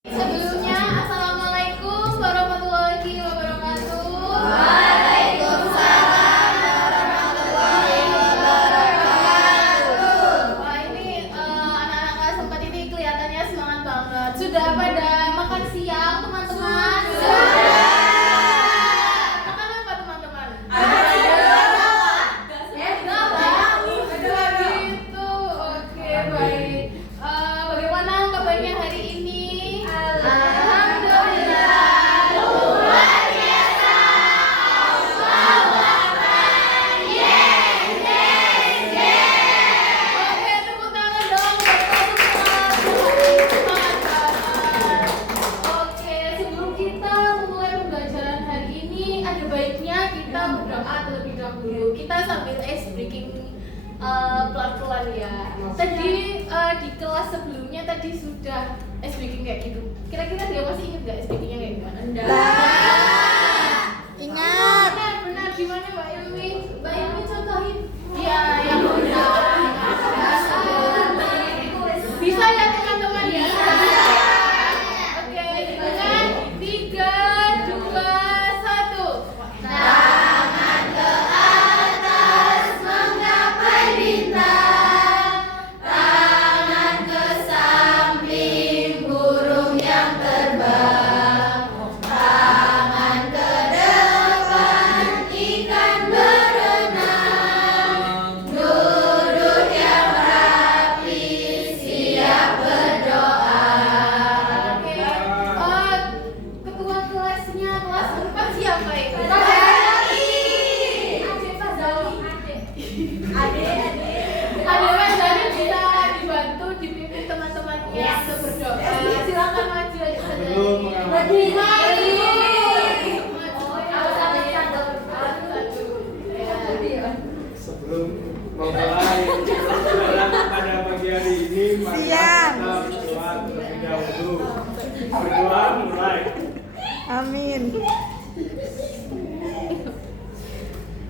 Sebelumnya, Assalamualaikum warahmatullahi wabarakatuh. Waalaikumsalam warahmatullahi wabarakatuh. Wah, ini anak-anak kelas 4 ini kelihatannya semangat banget. Sudah pada makan siang, teman-teman? Sudah. Makan apa, teman-teman? Gitu. Oke, baik. Bagaimana kabarnya hari ini? Alhamdulillah, luar biasa. Oke, tepuk tangan dong buat kalian semua. Semangat banget. Oke, sebelum kita memulai pembelajaran hari ini, ada baiknya kita berdoa terlebih dahulu. Kita sambil ice breaking pelan-pelan ya. Tadi di kelas sebelumnya tadi sudah ice breaking kayak gitu. Kira-kira dia masih ingat nggak ice breakingnya kayak gimana? Ingat. Benar. Gimana Mbak Ilmi? Mbak Ilmi contohin. Iya, yang benar. Bisa ya teman-teman ya? Oke, dengan 3, 2, 1. Tangan ke atas menggapai bintang, tangan ke samping burung yang terbang, tangan ke depan ikan berenang, duduk yang rapi siap berdoa. Oke, ketua kelasnya kelas 4 siapa itu? Ada Mas Zani bisa dibantu dipimpin teman-temannya untuk berdoa. Silakan maju aja. Sebelum memulai pelajaran pada pagi hari ini, mari kita berdoa terlebih dahulu. Berdoa mulai. Amin.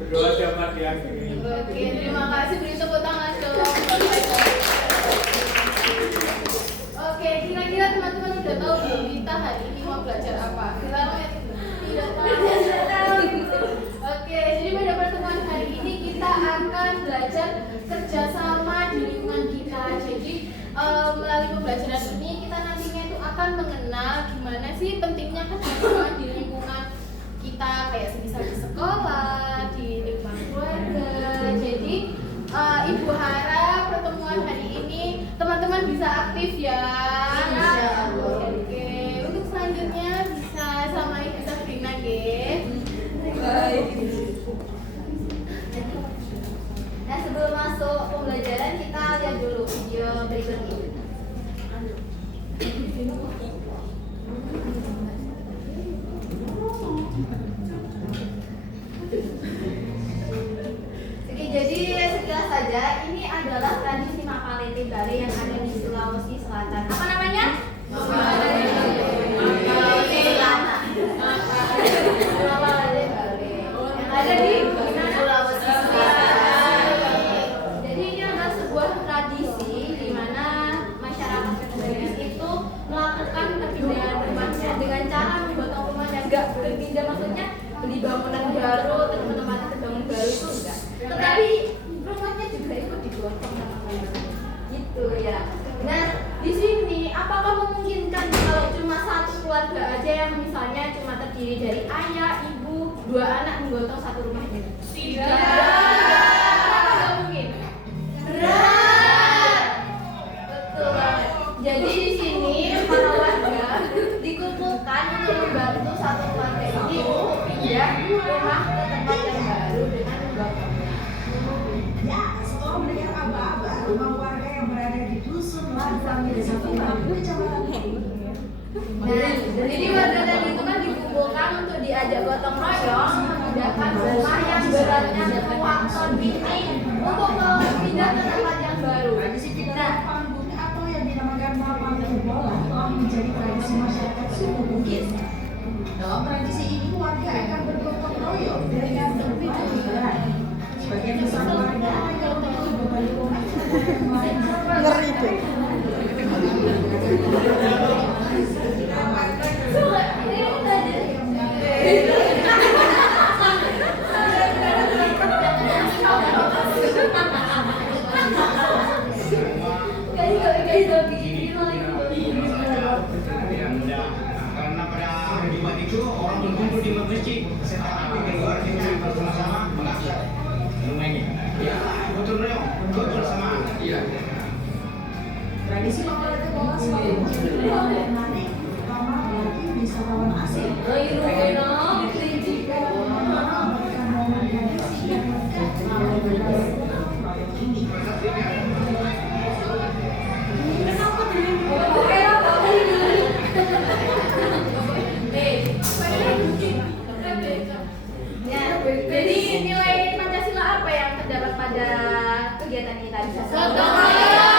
Berdoa dapat diakhiri. Oke, terima kasih. Beri tepuk tangan dong. Oke, kira-kira teman-teman udah tahu belum kita hari ini mau belajar apa? Tidak tahu. Oke, jadi pada pertemuan hari ini kita akan belajar kerjasama di lingkungan kita. Jadi melalui pembelajaran ini kita nantinya itu akan mengenal gimana sih pentingnya kerjasama di lingkungan kita, kayak semisal di sekolah, di lingkungan keluarga. Jadi Ibu harap pertemuan hari ini teman-teman bisa aktif ya. Oke, untuk selanjutnya bisa sama Ibu Sabrina ya. Nah, sebelum masuk pembelajaran kita lihat dulu video berikut ini. Oke, jadi sekilas saja ini adalah tradisi Mapalete Bale yang ada di Sulawesi Selatan. Apa namanya? Mapalete Selatan. Mapalete Bale yang ada di Sulawesi Selatan. Jadi ini adalah sebuah tradisi di mana masyarakat Bugis itu melakukan perpindahan rumahnya dengan cara menggotong rumah yang enggak berpindah, maksudnya beli bangunan baru terus menempati bangunan baru itu enggak, tetapi rumahnya juga ikut digotong gitu ya. Nah, di sini apakah memungkinkan kalau cuma satu keluarga aja yang misalnya cuma terdiri dari ayah, ibu, 2 anak menggotong satu rumah ini? Tidak. Tidak mungkin. Berat. Betul banget. Jadi di sini para warga dikumpulkan untuk membantu satu keluarga ini untuk pindah rumah ke tempat yang baru dengan menggotongnya. Ya, setelah melihat aba-aba rumah warga yang berada di dusun Lansang Desa Tumbang, Kecamatan Kediri. Nah, jadi warga tadi itu kan dikumpulkan untuk diajak gotong royong memindahkan rumah yang beratnya 2 ton ini untuk pindah ke tempat yang baru. Tradisi pindah panggung atau yang dinamakan Mapalete Bola telah menjadi tradisi masyarakat suku Bugis. Dalam tradisi ini warga akan bergotong royong dengan berbagi berat. Sebagian besar warga akan memiliki berbagi rumah yang lain. Ngeri deh. Tradisi memperoleh bola selalu menarik, terutama bagi wisatawan asing. Jika mereka mau menghabisi dan lekat melalui berbagai proyek ini. Jadi nilai Pancasila apa yang terdapat pada kegiatan ini tadi? Gotong royong.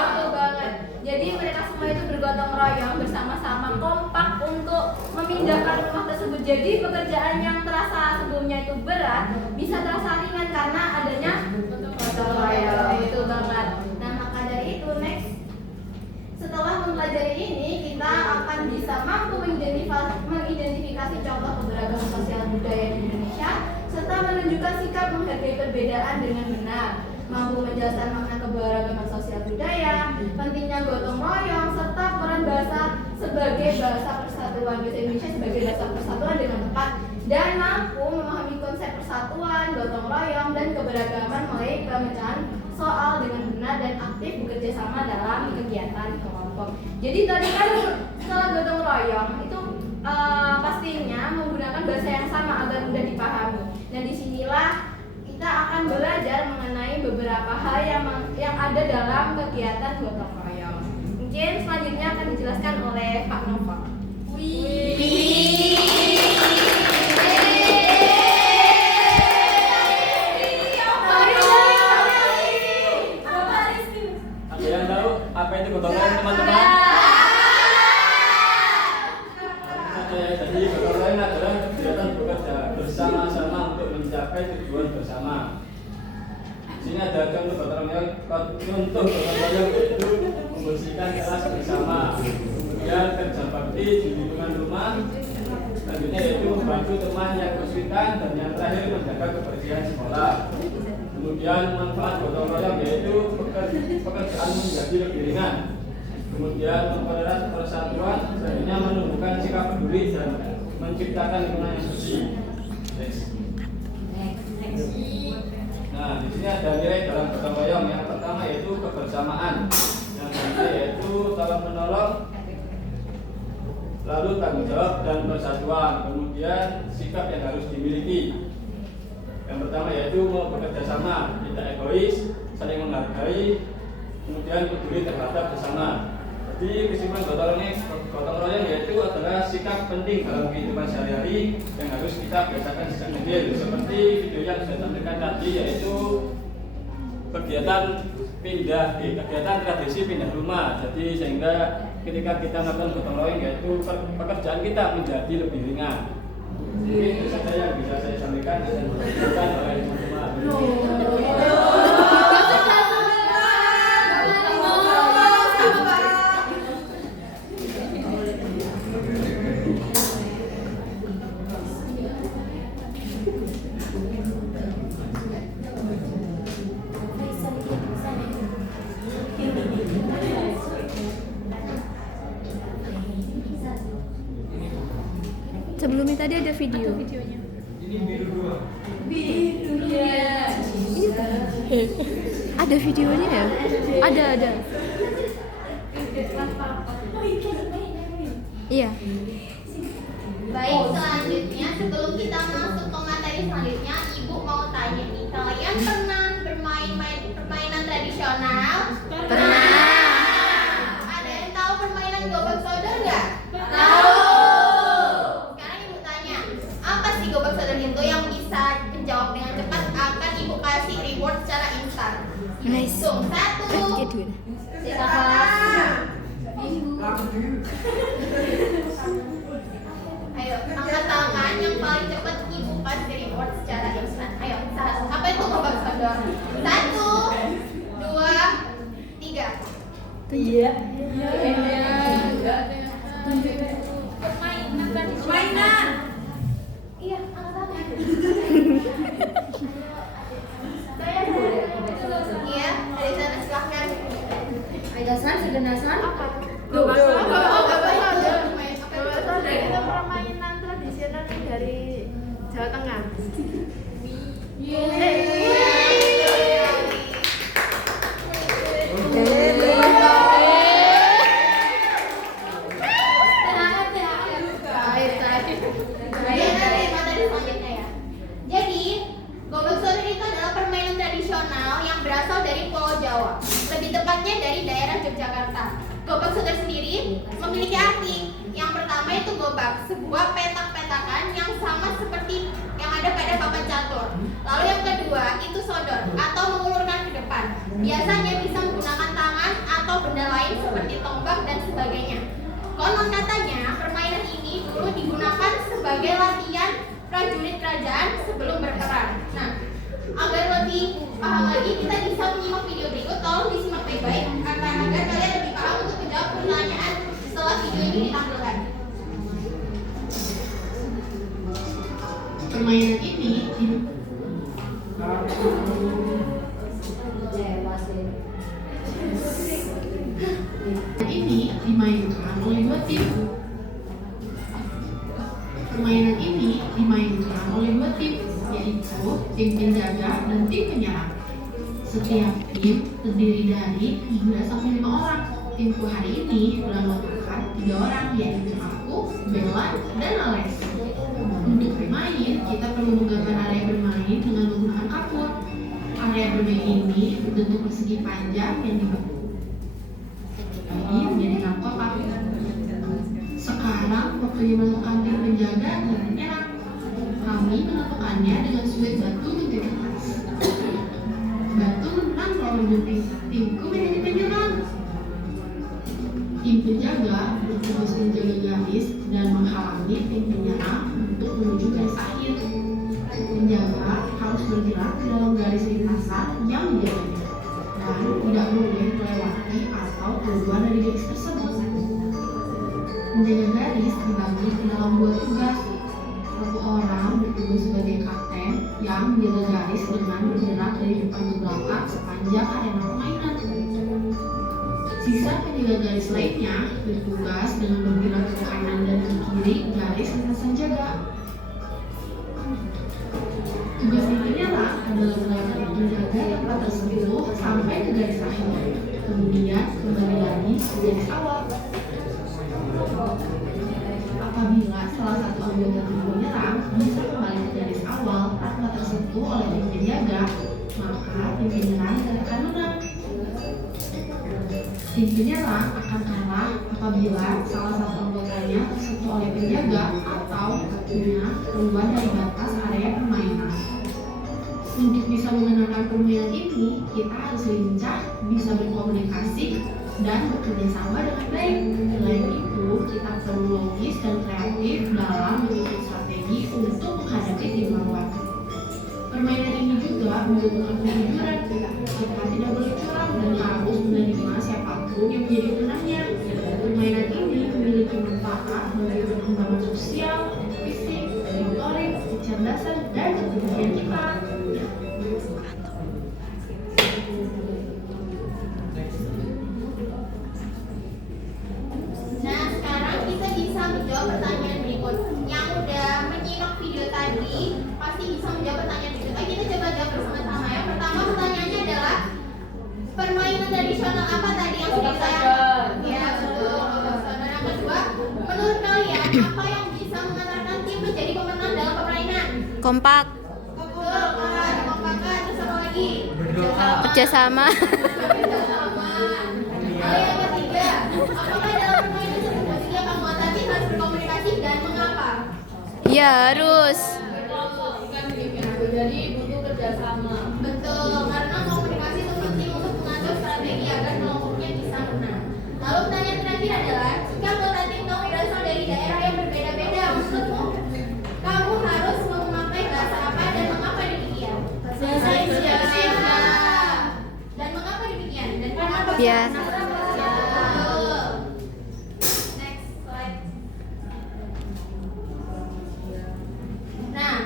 Betul banget. Jadi mereka semua itu bergotong royong bersama-sama kompak untuk memindahkan rumah tersebut. Jadi pekerjaan yang terasa sebelumnya itu berat bisa terasa ringan karena adanya gotong royong. Betul banget. Nah maka dari itu next, setelah mempelajari ini kita akan bisa mampu mengidentifikasi contoh keberagaman sosial budaya di Indonesia serta menunjukkan sikap menghargai perbedaan dengan benar, mampu menjelaskan makna keberagaman sosial budaya, pentingnya gotong royong serta peran bahasa sebagai bahasa persatuan, bahasa Indonesia sebagai bahasa persatuan dengan tepat, dan mampu memahami konsep persatuan, gotong royong dan keberagaman melalui pemecahan soal dengan benar dan aktif bekerja sama dalam kegiatan kelompok. Jadi tadi kan setelah gotong royong itu pastinya menggunakan bahasa yang sama agar mudah dipahami. Nah disinilah kita akan belajar mengenai beberapa hal yang ada dalam kegiatan gotong royong. Mungkin selanjutnya akan dijelaskan oleh Pak Nova. Ada yang tahu apa itu gotong royong teman-teman? Jadi gotong royong adalah kegiatan bekerja bersama-sama untuk mencapai tujuan bersama. Di sini ada contoh gotong royong yaitu membersihkan kelas bersama, kemudian kerja bakti di lingkungan rumah, selanjutnya yaitu membantu teman yang kesulitan, dan yang terakhir menjaga kebersihan sekolah. Kemudian manfaat gotong royong yaitu pekerjaan menjadi lebih ringan. Kemudian mempererat persatuan, selanjutnya menumbuhkan sikap peduli dan menciptakan lingkungan yang suci. Nah, di sini ada nilai dalam gotong royong. Yang pertama yaitu kebersamaan, yang kedua yaitu tolong menolong, lalu tanggung jawab dan persatuan. Kemudian sikap yang harus dimiliki. Yang pertama yaitu mau bekerja sama, tidak egois, saling menghargai, kemudian peduli terhadap bersama. Jadi kesimpulan gotong royong yaitu adalah sikap penting dalam kehidupan sehari-hari yang harus kita biasakan sejak kecil. Seperti video yang saya sampaikan tadi, yaitu kegiatan tradisi pindah rumah. Jadi sehingga ketika kita melakukan gotong royong yaitu pekerjaan kita menjadi lebih ringan. Jadi itu saja yang bisa saya sampaikan dan disampaikan oleh teman-teman. Sebelumnya tadi ada video. Ini biru 2. Ada videonya ya? Ada. Iya. Baik, selanjutnya sebelum kita masuk ke materi selanjutnya, Ibu mau tanya nih, kalian pernah bermain permainan tradisional? Pernah. Ada yang tahu permainan gobak sodor nggak? Tahu. Sekarang Ibu tanya, apa sih gobak sodor itu? Yang bisa menjawab dengan cepat akan Ibu kasih reward secara instan. Nice. Hitung 1. Duit. Silakan. Ayo, angkat tangan yang paling cepat Ibu kasih reward secara instan. Ayo, apa itu gobak sodor? 1, 2, 3. Iya. Permainan. Iya, angkat tangan. Iya, dari sana silahkan. Dasar segenasar apa? Gobak sodor itu permainan tradisional dari memiliki arti. Yang pertama itu gobak, sebuah petak-petakan yang sama seperti yang ada pada papan catur. Lalu yang kedua itu sodor atau mengulurkan ke depan. Biasanya bisa menggunakan tangan atau benda lain seperti tombak dan sebagainya. Konon katanya permainan ini dulu digunakan sebagai latihan prajurit kerajaan sebelum berperang. Nah, agar lebih paham lagi kita bisa menyimak video berikut. Tolong disimak baik-baik agar kalian lebih paham untuk menjawab pertanyaan setelah video ini ditampilkan. Permainan ini dimainkan oleh dua tim. Permainan ini dimainkan oleh dua tim, yaitu tim penjaga dan tim penyerang. Setiap tim terdiri dari 3 sampai 5 orang. Timku hari ini beranggotakan 3 orang, yaitu aku, Bella, dan Alex. Untuk bermain, kita perlu menggambar area bermain dengan menggunakan kapur. Area bermain ini berbentuk persegi panjang yang dibagi menjadi 6 kotak. Sekarang waktunya menentukan tim penjaga dan penyerang. Kami menentukannya dengan suit batu menjadi kertas. Batu menang melawan timku menjadi penyerang. Tim penjaga bertugas menjaga garis dan menghalangi tim penyerang untuk menuju garis akhir. Penjaga harus bergerak ke dalam garis lintasan yang dijaganya dan tidak boleh melewati atau keluar dari garis tersebut. Menjaga garis dibagi ke dalam 2 tugas. Satu orang bertugas sebagai kapten yang menjaga garis dengan bergerak dari depan ke belakang sepanjang arena permainan. Sisa penjaga garis lainnya bertugas dengan bergerak ke kanan dan ke kiri garis lintasan jaga. Tugas tim penyerang adalah melakukan penjaga tempat tersebut sampai ke garis akhir, kemudian kembali lagi ke garis awal. Apabila salah satu anggota tim penyerang bisa kembali ke garis awal tanpa tersentuh oleh tim penjaga, maka tim penyerang akan menang. Tim penyerang akan kalah apabila salah satu anggotanya tersentuh oleh penjaga atau kakinya keluar dari batas area permainan. Untuk bisa memenangkan permainan ini, kita harus lincah, bisa berkomunikasi, dan bekerja sama dengan baik. Selain itu, kita perlu logis dan kreatif dalam menyusun strategi untuk menghadapi tim lawan. Permainan ini juga membutuhkan kejujuran. Kita tidak boleh curang dan harus menerima siapapun yang menjadi pemenangnya. Permainan ini memiliki manfaat bagi perkembangan sosial, fisik, motorik, kecerdasan, dan kepribadian kita. Nah, sekarang kita bisa menjawab pertanyaan berikut. Yang udah menyimak video tadi pasti bisa menjawab pertanyaan berikut. Kita coba jawab bersama-sama ya. Pertama pertanyaannya adalah permainan tradisional apa tadi yang sudah saya? Ya betul. Dan yang kedua, menurut kalian apa yang bisa mengantarkan tim menjadi pemenang dalam permainan? Kompak, Betul, kompakan. Terus apa lagi? kerjasama. Lalu yang ketiga, apakah dalam permainan tersebut setiap anggota tim harus berkomunikasi dan mengapa? Iya harus. Jadi butuh kerjasama. Betul, karena komunikasi itu penting untuk mengatur strategi agar kelompoknya bisa menang. Lalu pertanyaan terakhir adalah, jika anggota tim kamu berasal dari daerah yang berbeda-beda, menurutmu kamu harus memakai bahasa apa dan mengapa demikian? Bahasa Indonesia. Dan mengapa demikian? Dan kenapa? Biasa. Betul. Next slide. Nah,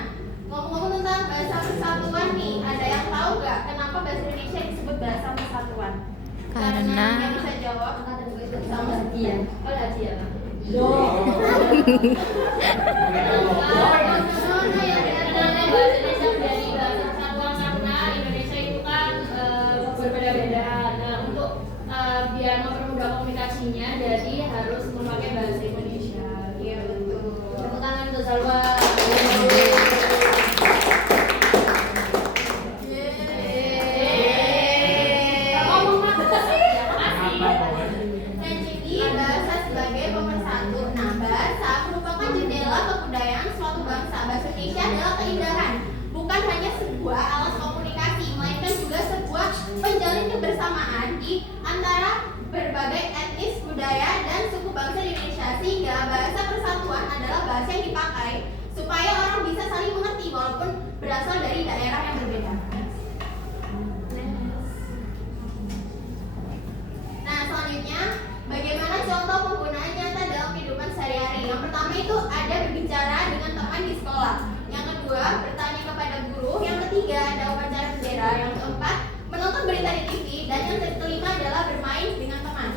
ngomong-ngomong tentang bahasa persatuan nih, ada yang tahu nggak kenapa bahasa Indonesia disebut bahasa persatuan? Karena yang bisa jawab sama Iya. Oh, Haji ya. Bahasa Indonesia menjadi bahasa persatuan karena Indonesia itu kan berbeda-beda. Nah, untuk biar mempermudah komunikasinya, jadi harus memakai bahasa Indonesia. Iya betul. Tepuk tangan untuk Salwa. Nah, jadi bahasa sebagai Indonesia adalah keindahan, bukan hanya sebuah alat komunikasi, melainkan juga sebuah penjalin kebersamaan di antara berbagai etnis, budaya, dan suku bangsa di Indonesia, sehingga bahasa persatuan adalah bahasa yang dipakai supaya orang bisa saling mengerti walaupun berasal dari daerah yang berbeda. Nah, selanjutnya bagaimana contoh penggunaan nyata dalam kehidupan sehari-hari? Yang pertama itu ada berbicara dengan teman di sekolah. Yang kedua, bertanya kepada guru. Yang ketiga, ada upacara bendera. Yang keempat, menonton berita di TV. Dan yang kelima adalah bermain dengan teman.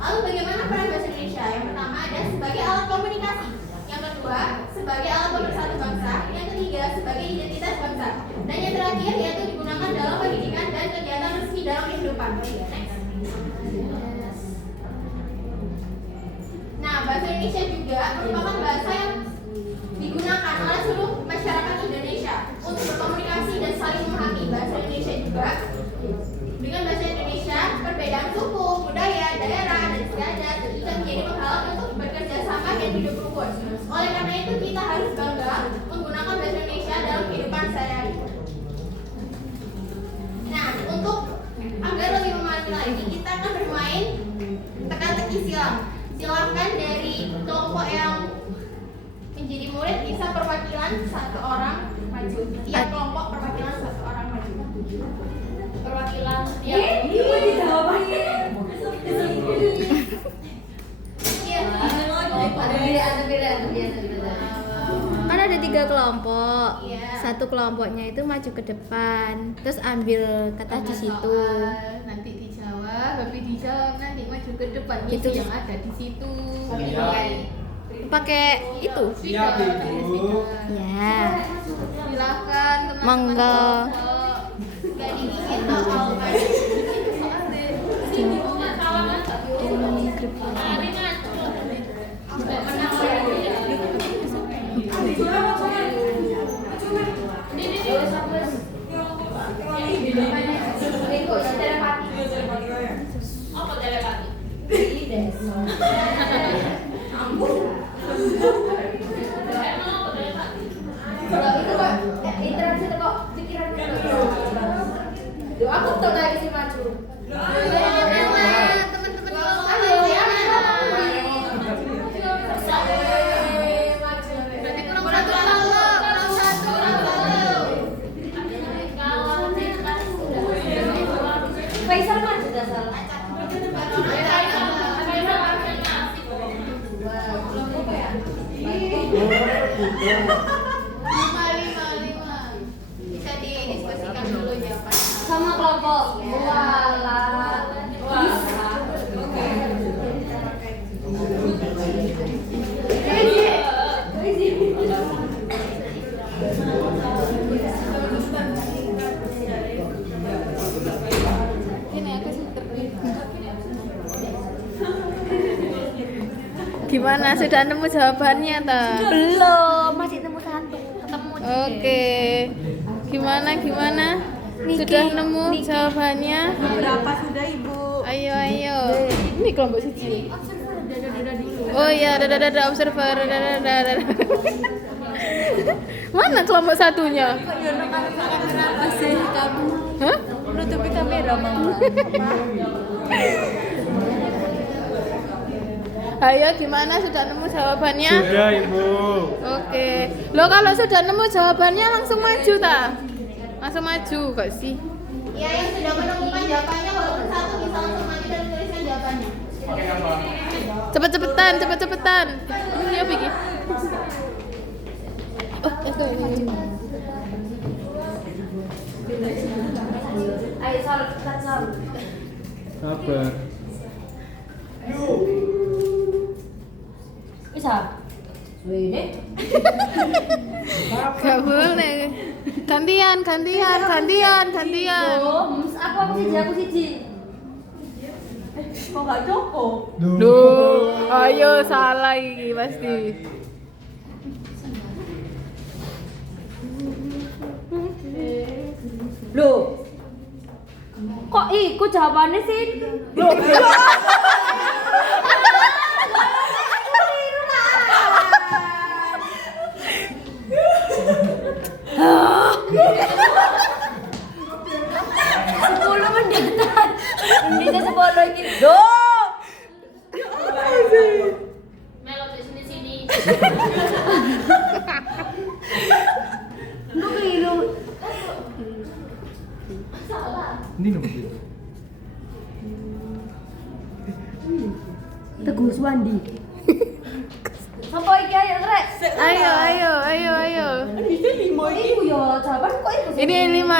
Lalu bagaimana peran bahasa Indonesia? Yang pertama ada sebagai alat komunikasi. Yang kedua, sebagai alat pemersatu bangsa. Yang ketiga, sebagai identitas bangsa. Dan yang terakhir yaitu digunakan dalam pendidikan dan kegiatan resmi dalam kehidupan. Next. Nah, bahasa Indonesia juga merupakan bahasa yang digunakan oleh seluruh masyarakat Indonesia untuk berkomunikasi dan saling memahami. Bahasa Indonesia juga dengan bahasa Indonesia perbedaan suku, budaya, daerah, dan istiadat tidak menjadi penghalang untuk bekerja sama dan hidup rukun. Oleh karena itu kita harus bangga menggunakan bahasa Indonesia dalam kehidupan sehari-hari. Nah, untuk agar lebih memahami lagi, kita akan bermain teka-teki silang. Silakan dari kelompok yang menjadi murid bisa perwakilan satu orang maju. Tiap kelompok perwakilan satu orang maju. Perwakilan yang Kan ada 3 kelompok. Iya. Satu kelompoknya itu maju ke depan, terus ambil kata di situ. Nanti dijawab, tapi dijawab nanti maju ke depan Itu. itu yang ada di situ. Pakai itu. Siap, Ibu. Ya. Silakan teman-teman. Monggo. Gak dibikin kalau aku tuh lagi sih maju. Faisal maju dah salah. Lima. Bisa didiskusikan dulu jawabannya. Sama kelompok. Walah. Gimana, sudah nemu jawabannya toh? Belum, masih nemu satu. Ketemu Oke. Gimana? Sudah nemu jawabannya? Berapa sudah Ibu? Ayo. Ini kelompok siji. Oh iya, dada observer. Dada. Mana kelompok satunya? Kenapa sih kamu Hah? menutupi kamera, Mama? Ayo, gimana, sudah nemu jawabannya? Sudah, Ibu. Oke. Lo kalau sudah nemu jawabannya langsung maju ta? Langsung maju gak sih? Ya, yang sudah menemukan jawabannya walaupun satu bisa langsung maju dan tuliskan jawabannya. Cepet-cepetan. Ini apa ini? Oh, itu ini. Ayo, cepat. Sabar. Bisa. Ini. Gak boleh. Gantian. Aku siji. Kok nggak cukup? Duh, ayo salah ini pasti. Loh. Kok ikut jawabannya sih? Loh. Lu keliru. Ini nomor itu. Teguh Suwandi. Sopo iki ayo rek? Ayo, ayo, ayo, ayo. Bisa 5 iku yo jawaban kok iku. Ini 5.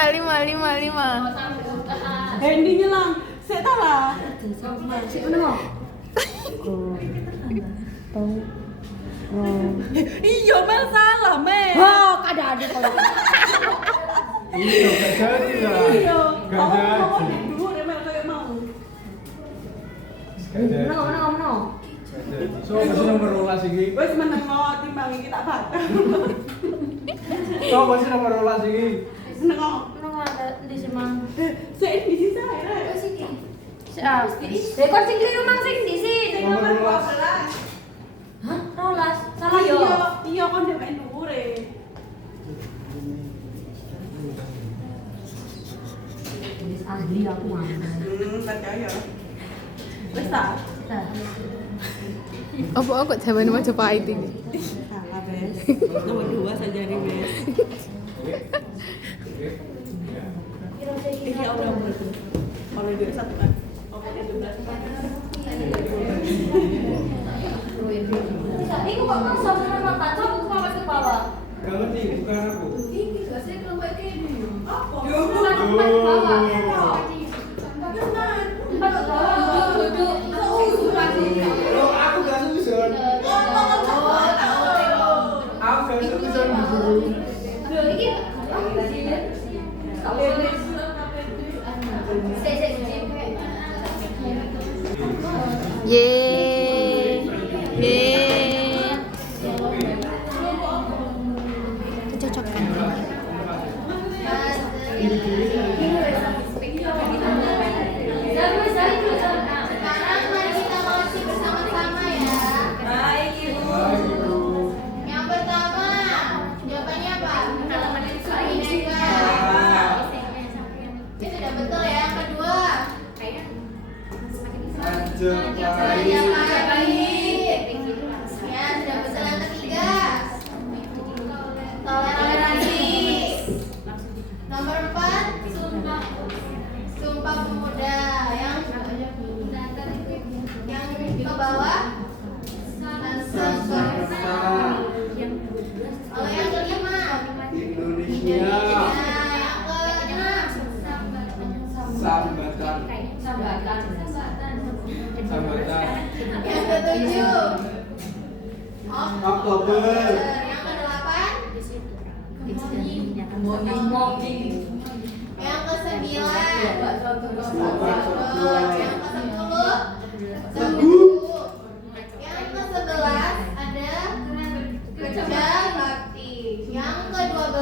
Hendinya lang, saya tahu lah. Sik ngono. Iya, Mel salah, Mel. Oh, kada ada kalau. Iya, gak jadi lah. Iya, Gak kamu jadi. di dulu Mel kayak mau. Gak jadi. Ngono. So, masih nomor 12 iki. Wes meneng mau timbang iki tak bakal. So, masih nomor 12 iki. Seneng kok. Ngono ada di semang. Saya di sisa ya. Siap. Rekor sing keliru mang sing di sini. Nomor 12. Hah? Rolas. Salah yo. Iya, kan dia main dhuwure. Tulis ahli aku mah. Percaya. Wes tak. Apa kok jawaban Majapahit ini? Salah, Bes. Nomor 2 saja nih, Bes. Ini udah betul. Kalau dia satu kan. Oke, 12. Ini kok masuk ke mata coba buka ke bawah. Kalau nih, bukan aku. Ini gak sih kalau kayak gini. Apa? Bukan ke bawah. Empat ke bawah. Duduk. Loh, aku gak susun. Aku gak susun dulu. Ini Yeay. Cocokkan. Sekarang mari kita ngisi bersama-sama ya. Yang pertama, jawabannya apa? Ini sudah betul ya. Yang kedua, Majapahit. ya sudah betul. Yang ketiga, toleransi. Nomor 4, Sumpah Pemuda. Yang ke bawah, kalau yang kelima, Indonesia. yang keenam, Sambatan. yang ketujuh, Oktober. yang kedelapan, yang kesembilan, yang ke-10, yang ke-11 ada kerja bakti, yang ke-12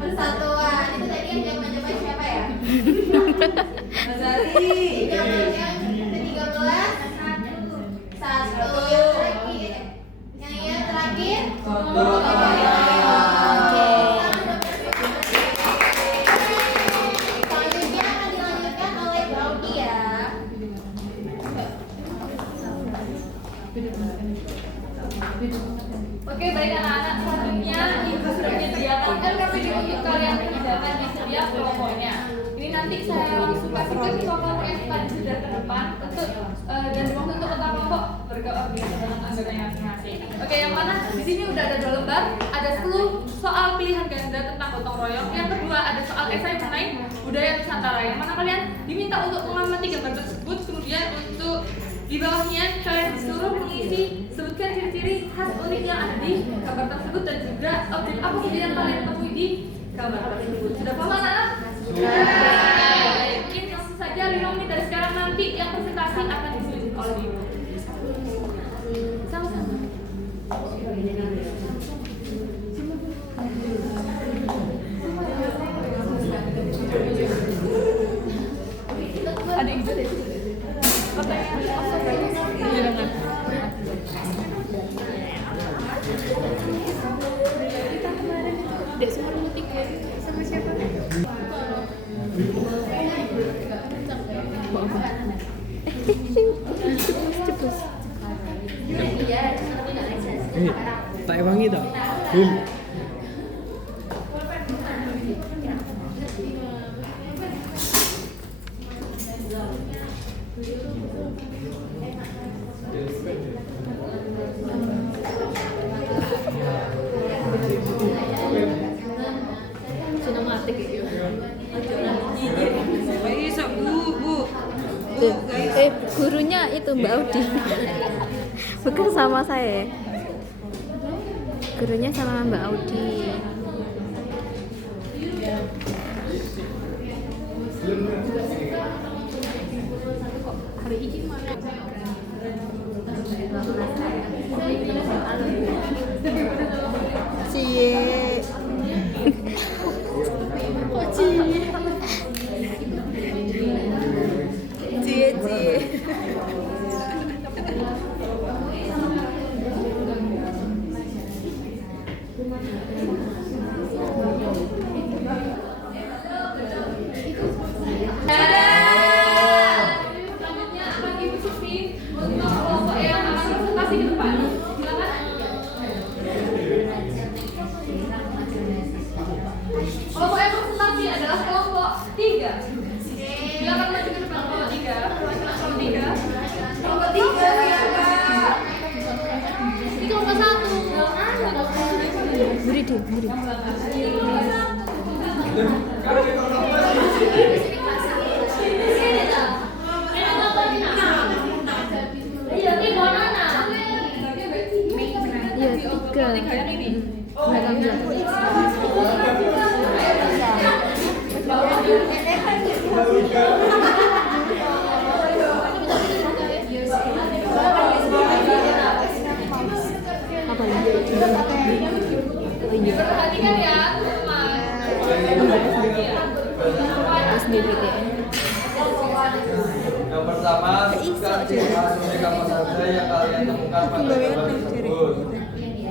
persatuan. Itu tadi yang jawaban siapa ya? Yang ke-13 satu, yang terakhir selanjutnya akan dilanjutkan oleh Brownie ya. Oke, baik anak-anak, selanjutnya ibu sudah menyediakan LKPD untuk kalian kerjakan di setiap kelompoknya. Ini nanti saya langsung kasihkan ke kelompok yang tadi sudah ke depan untuk dan waktu untuk ketua kelompok berkoordinasi dengan anggotanya masing-masing. Oke, yang mana di sini udah ada 2 lembar, ada 10 soal pilihan ganda tentang gotong royong. Yang kedua ada soal esai mengenai budaya Nusantara. Yang mana kalian diminta untuk mengamati gambar tersebut, kemudian untuk di bawahnya kalian disuruh mengisi sebutkan ciri-ciri khas unik yang ada di gambar tersebut dan juga objek apa saja yang kalian temui di gambar tersebut. Sudah paham anak? Sudah. Mungkin langsung saja 5 menit dari sekarang nanti yang presentasi akan ditunjuk oleh ibu. Sama-sama. Ada izin deh. Dek semua mutik sama siapa? Bawa apa? Tak wangi tak? Sinematik gitu. Gurunya itu Mbak Audi. Bukan sama saya. Gurunya sama Mbak Audi. Hari ini mana? Cie. Kok cie? Cie. Selanjutnya akan Ibu Sufi untuk kelompok yang akan presentasi ke depan. Silakan. Kelompok yang presentasi adalah kelompok 3. Silakan maju ke depan kelompok 3. Kelompok 3. Kelompok 3 siapa? Ini kelompok 1. Beri deh, beri. Iya, 3. Tiga yang ini. Belakang jelas. Apa lagi? Perhatikan ya, teman. Terus BPTN. Yang pertama, sebutkan ciri khas unik apa saja yang kalian temukan pada gambar tersebut.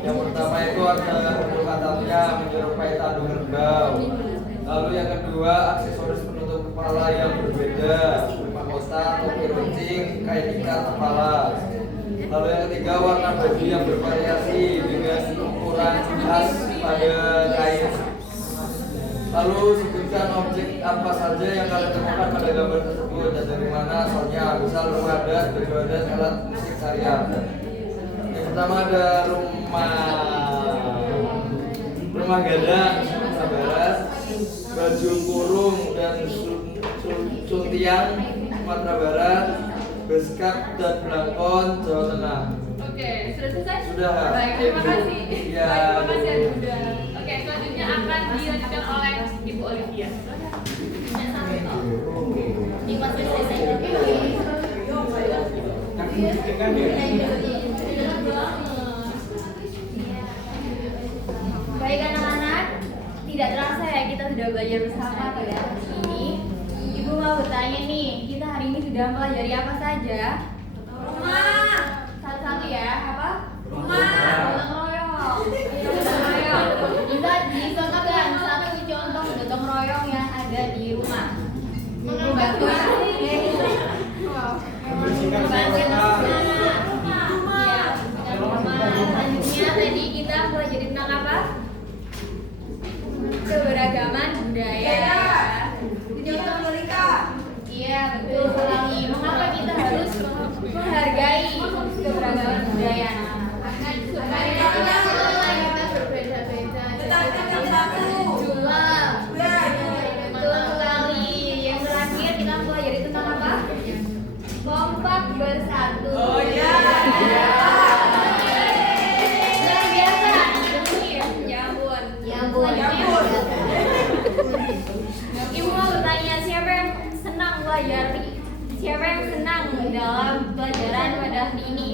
Yang pertama itu ada bentuk atapnya menyerupai tanduk kerbau. Lalu yang kedua, aksesoris penutup kepala yang berbeda, mahkota, topi runcing, kain ikat kepala. Lalu yang ketiga, warna baju yang bervariasi dengan ukuran khas pada kain. Lalu sebutkan objek apa saja yang kalian temukan pada gambar tersebut dan dari mana asalnya, misal rumah adat, baju adat, alat musik syariat. Yang pertama ada rumah gadang Sumatera Barat, baju kurung dan suntiang Sumatera Barat, beskap dan belangkon Jawa Tengah. Oke, sudah selesai? Sudah. Baik, terima kasih. Ya. Baik, terima kasih Adik Bunda. Oke, selanjutnya akan dilanjutkan oleh Ibu Olivia. Baik anak-anak, tidak terasa ya kita sudah belajar bersama pada hari ini. Ibu mau bertanya nih, kita hari ini sudah pelajari apa saja? Rumah. Satu-satu ya, apa? Rumah. Gotong royong. Gotong royong. Bisa dicontohkan satu contoh gotong royong yang ada di rumah. Ibu bantu ya. Selanjutnya tadi kita pelajari tentang apa? Keberagaman budaya. Iya betul sekali. Mengapa kita harus menghargai keberagaman budaya anak-anak? Karena kita berbeda-beda. Jumlah. Betul sekali. Yang terakhir kita pelajari tentang apa? Kompak bersatu. Oh iya. Luar biasa. Ya ampun. Ya ampun. Ibu mau bertanya, siapa yang senang belajar? Siapa yang senang dalam pelajaran pada hari ini?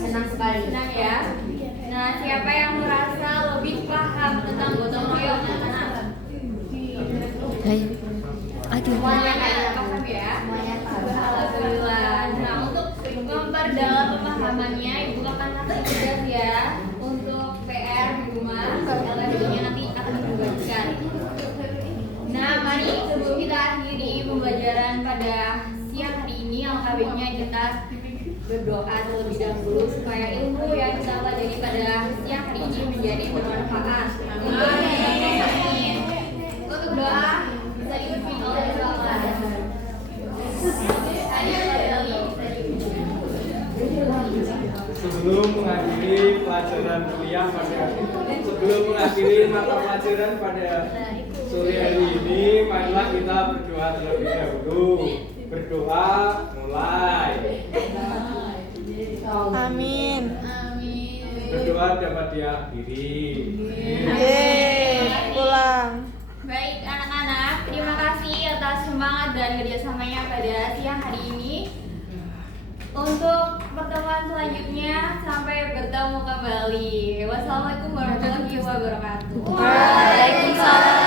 Senang sekali. Senang ya. Nah, siapa yang merasa lebih paham tentang gotong royong? Hai. Aduh. Semuanya paham ya? Alhamdulillah. Nah, untuk memperdalam pemahamannya, Ibu akan kasih tugas ya untuk PR di rumah. LPD-nya nanti akan dibagikan. Nah, mari sebelum kita akhiri pembelajaran pada siang hari ini alangkah baiknya kita berdoa terlebih dahulu supaya ilmu yang kita pelajari pada siang hari ini menjadi bermanfaat. Amin. Untuk doa bisa dipimpin oleh Bapak. Sebelum mengakhiri pelajaran kuliah sebelum mengakhiri mata pelajaran pada sore hari ini, marilah kita berdoa terlebih dahulu. Berdoa mulai. Amin. Berdoa dapat diakhiri. Yeay, pulang. Baik anak-anak, terima kasih atas semangat dan kerjasamanya pada siang hari ini. Untuk pertemuan selanjutnya sampai bertemu kembali. Wassalamualaikum warahmatullahi wabarakatuh. Waalaikumsalam.